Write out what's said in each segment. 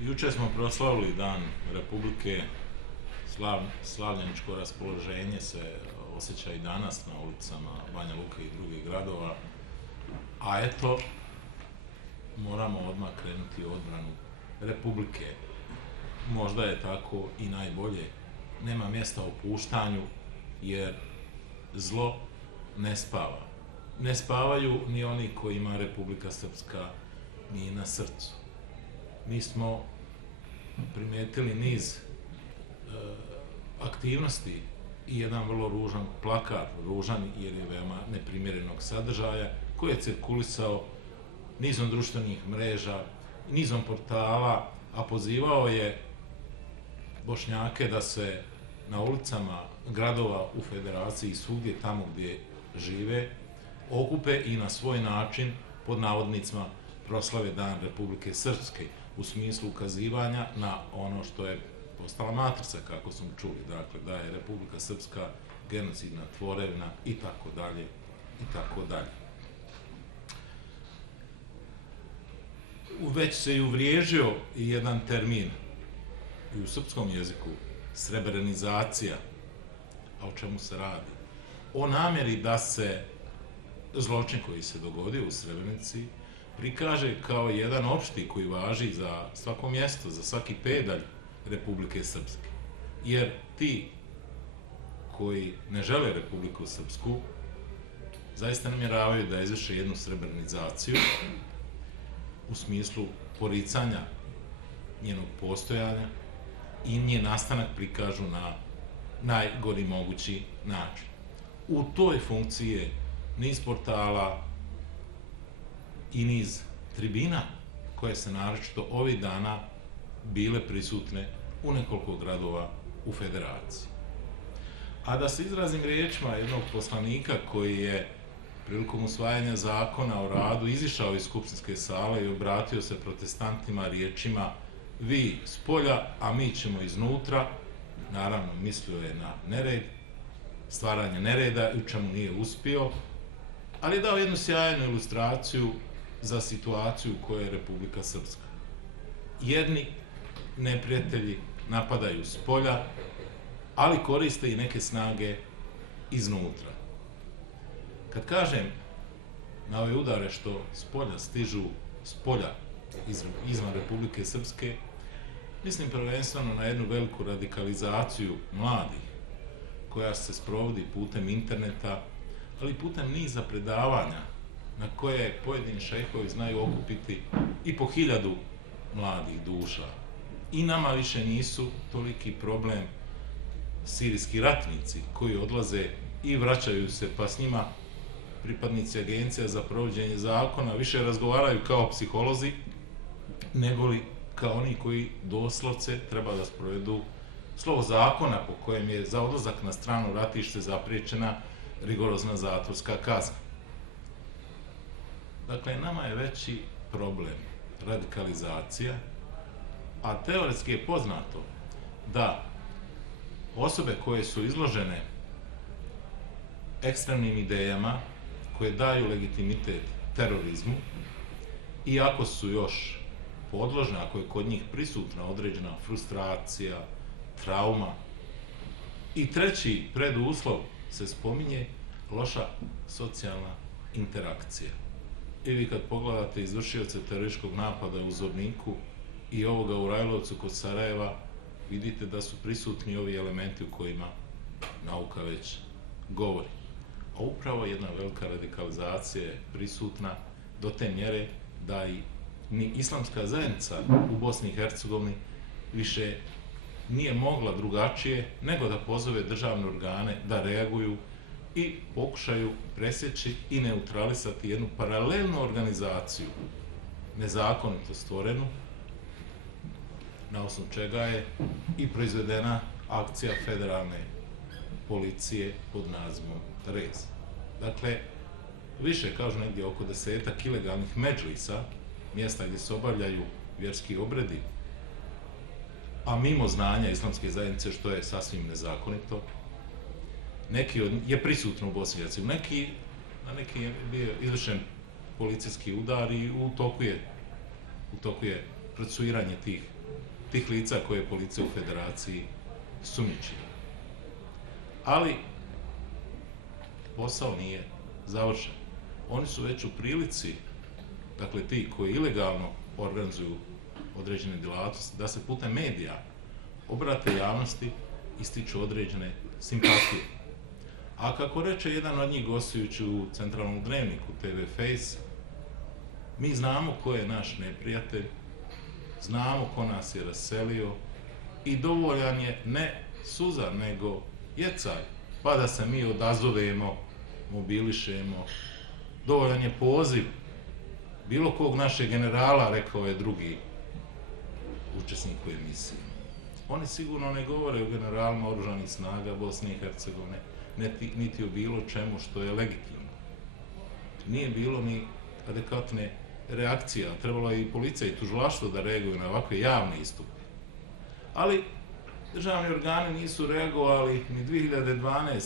Jučer smo proslavili Dan Republike, slavljeničko raspoloženje se osjeća i danas na ulicama Banja Luke i drugih gradova, a eto, moramo odmah krenuti u odbranu Republike. Možda je tako i najbolje. Nema mjesta opuštanju, jer zlo ne spava. Ne spavaju ni oni kojima Republika Srpska nije na srcu. Mi smo primetili niz aktivnosti i jedan vrlo ružan plakat, ružan jer je veoma neprimjerenog sadržaja, koji je cirkulisao nizom društvenih mreža, nizom portala, a pozivao je Bošnjake da se na ulicama gradova u Federaciji, svugdje tamo gdje žive, okupe i na svoj način, pod navodnicima, proslave Dan Republike Srpske, u smislu ukazivanja na ono što je postala matrica, kako smo čuli, dakle, da je Republika Srpska genocidna tvorevina i tako dalje, i tako dalje. Već se i uvriježio i jedan termin i u srpskom jeziku, srebrenizacija. A o čemu se radi? O namjeri da se zločin koji se dogodio u Srebrenici prikaže kao jedan opšti koji važi za svako mjesto, za svaki pedalj Republike Srpske. Jer ti koji ne žele Republiku Srpsku zaista namjeravaju da izvrše jednu srebrenizaciju u smislu poricanja njenog postojanja i njen nastanak prikažu na najgori mogući način. U toj funkciji je niz portala i niz tribina koje se naročito ovih dana bile prisutne u nekoliko gradova u Federaciji. A da se izrazim riječima jednog poslanika koji je prilikom usvajanja zakona o radu izišao iz skupštinske sale i obratio se protestantima riječima: vi s polja, a mi ćemo iznutra. Naravno, mislio je na nered, stvaranje nereda, u čemu nije uspio, ali je dao jednu sjajnu ilustraciju za situaciju u kojoj je Republika Srpska. Jedni neprijatelji napadaju s polja, ali koriste i neke snage iznutra. Kad kažem na ove udare što s polja stižu, s polja izvan Republike Srpske, mislim prvenstveno na jednu veliku radikalizaciju mladih koja se sprovodi putem interneta, ali putem niza predavanja na koje pojedini šejhovi znaju okupiti i po 1000 mladih duša. I nama više nisu toliki problem sirijski ratnici koji odlaze i vraćaju se, pa s njima pripadnici agencija za provođenje zakona više razgovaraju kao psiholozi, negoli kao oni koji doslovce treba da sprovedu slovo zakona po kojem je za odlazak na strano ratište zapriječena rigorozna zatvorska kazna. Dakle, nama je veći problem radikalizacija, a teoretski je poznato da osobe koje su izložene ekstremnim idejama, koje daju legitimitet terorizmu, iako su još podložne, ako je kod njih prisutna određena frustracija, trauma. I treći preduslov se spominje loša socijalna interakcija. I vi kad pogledate izvršioce terorističkog napada u Zvorniku i ovoga u Rajlovcu kod Sarajeva, vidite da su prisutni ovi elementi u kojima nauka već govori. A upravo jedna velika radikalizacija je prisutna do te mjere da i ni islamska zajednica u Bosni i Hercegovini više nije mogla drugačije nego da pozove državne organe da reaguju i pokušaju presjeći i neutralisati jednu paralelnu organizaciju, nezakonito stvorenu, na osnovu čega je i proizvedena akcija federalne policije pod nazivom Rez. Dakle, više, kažu negdje oko 10-ak ilegalnih medžlisa, mjesta gdje se obavljaju vjerski obredi, a mimo znanja islamske zajednice, što je sasvim nezakonito. Neki je prisutno u Bosni i Hercegovini, na neki je bio izvršen policijski udar i u toku je procesuiranje tih tih lica koje je policija u federaciji sumnjičila. Ali posao nije završen. Oni su već u prilici, dakle ti koji ilegalno organizuju određene djelatnosti, da se putem medija obrate javnosti, ističu određene simpatije. A kako reče jedan od njih gostujući u centralnom dnevniku TV Face, mi znamo ko je naš neprijatelj, znamo ko nas je raselio i dovoljan je ne suza, nego jecaj, pa da se mi odazovemo, mobilišemo. Dovoljan je poziv bilo kog našeg generala, rekao je drugi učesnik u emisiji. Oni sigurno ne govore o generalima oružanih snaga Bosne i Hercegovine, niti o bilo čemu što je legitimno. Nije bilo ni adekvatne reakcije, a trebalo je i policija i tužilaštvo da reaguju na ovakve javne istupe. Ali državni organi nisu reagovali ni 2012.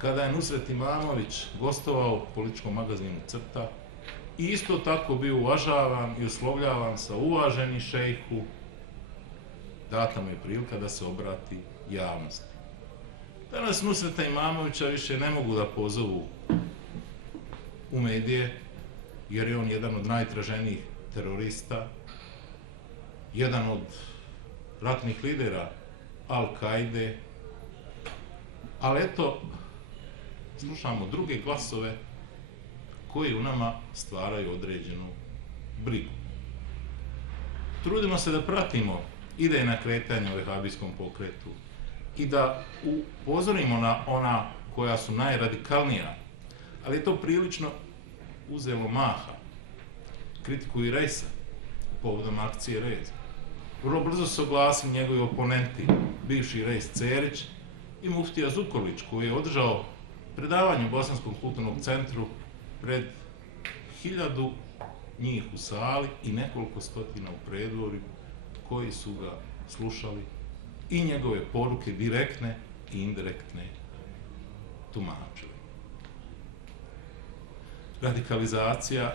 kada je Nusret Imamović gostovao u političkom magazinu Crta i isto tako bio uvažavan i oslovljavan sa uvaženi šejhu, data mu je prilika da se obrati javnosti. Danas Nusreta Imamovića više ne mogu da pozovu u medije, jer je on jedan od najtraženijih terorista, jedan od ratnih lidera Al-Kaide, ali eto, slušamo druge glasove koji u nama stvaraju određenu brigu. Trudimo se da pratimo idejna kretanja u vehabijskom pokretu i da upozorimo na ona koja su najradikalnija, ali je to prilično uzelo maha. Kritikuju Rejsa povodom akcije Rez. Vrlo brzo se oglasili njegovi oponenti, bivši Rejs Cerić i muftija Zukorlić, koji je održao predavanje u Bosanskom kulturnom centru pred 1000 njih u sali i nekoliko stotina u predvorju, koji su ga slušali i njegove poruke direktne i indirektne tumačili. Radikalizacija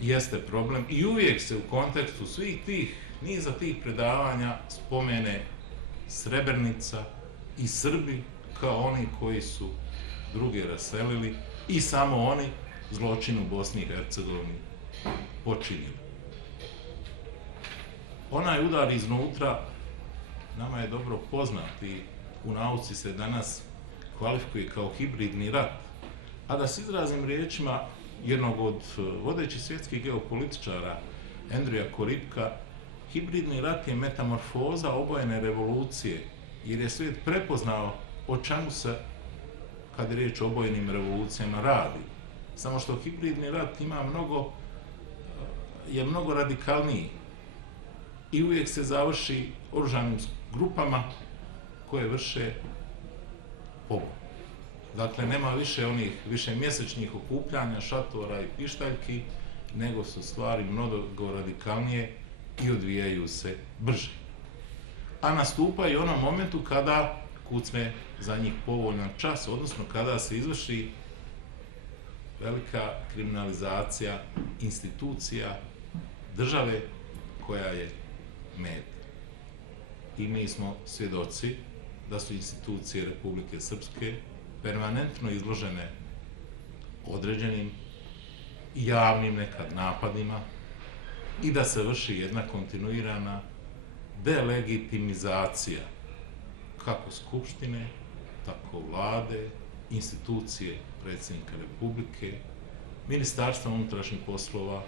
jeste problem i uvijek se u kontekstu svih niza tih predavanja spomene Srebrenica i Srbi kao oni koji su druge raselili i samo oni zločin u Bosni i Hercegovini počinili. Onaj udar iznutra nama je dobro poznat i u nauci se danas kvalifikuje kao hibridni rat. A da se izrazim riječima jednog od vodećih svjetskih geopolitičara, Andreja Koripka, hibridni rat je metamorfoza obojene revolucije, jer je svijet prepoznao o čemu se, kad je riječ o obojenim revolucijama, radi. Samo što hibridni rat je mnogo radikalniji i uvijek se završi oružanim grupama koje vrše pogon. Dakle, nema više onih višemjesečnih okupljanja, šatora i pištaljki, nego su stvari mnogo radikalnije i odvijaju se brže. A nastupa i onom momentu kada kucne za njih povoljan čas, odnosno kada se izvrši velika kriminalizacija institucija države koja je meta. I mi smo svjedoci da su institucije Republike Srpske permanentno izložene određenim javnim nekad napadima i da se vrši jedna kontinuirana delegitimizacija kako Skupštine, tako vlade, institucije predsjednika Republike, Ministarstva unutrašnjih poslova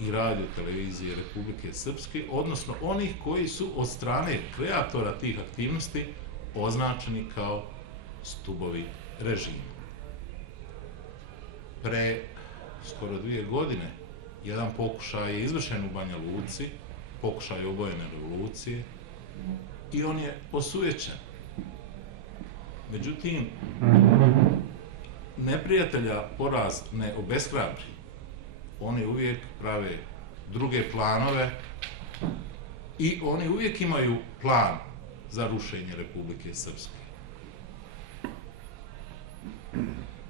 i radio televizije Republike Srpske, odnosno onih koji su od strane kreatora tih aktivnosti označeni kao stubovi režima. Pre skoro 2 godine jedan pokušaj je izvršen u Banja Luci, pokušaj obojene revolucije, i on je osujećen. Međutim, neprijatelja poraz ne obeshrabri. Oni uvijek prave druge planove i oni uvijek imaju plan za rušenje Republike Srpske.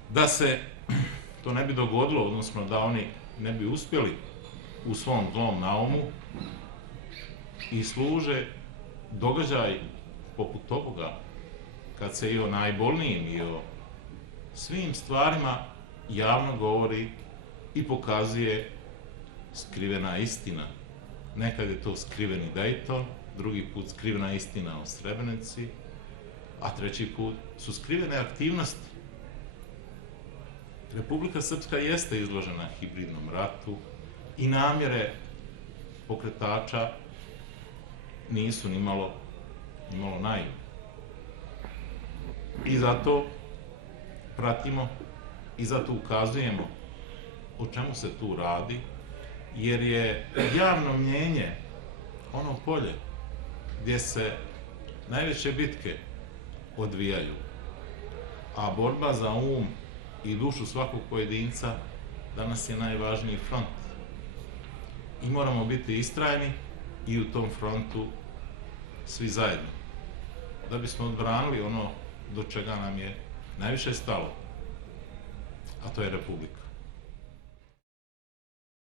Da se to ne bi dogodilo, odnosno da oni ne bi uspjeli u svom zlom naumu, i služe događaj poput ovoga, kad se i o najbolnijim i o svim stvarima javno govori i pokazuje skrivena istina. Nekad je to skriveni Dayton, drugi put skrivena istina o Srebrenici, a treći put su skrivene aktivnosti. Republika Srpska jeste izložena hibridnom ratu i namjere pokretača nisu nimalo naivne. I zato pratimo i zato ukazujemo o čemu se tu radi, jer je javno mnjenje ono polje gdje se najveće bitke odvijaju, a borba za um i dušu svakog pojedinca danas je najvažniji front. I moramo biti istrajni i u tom frontu svi zajedno, da bismo odbranili ono do čega nam je najviše stalo, a to je Republika.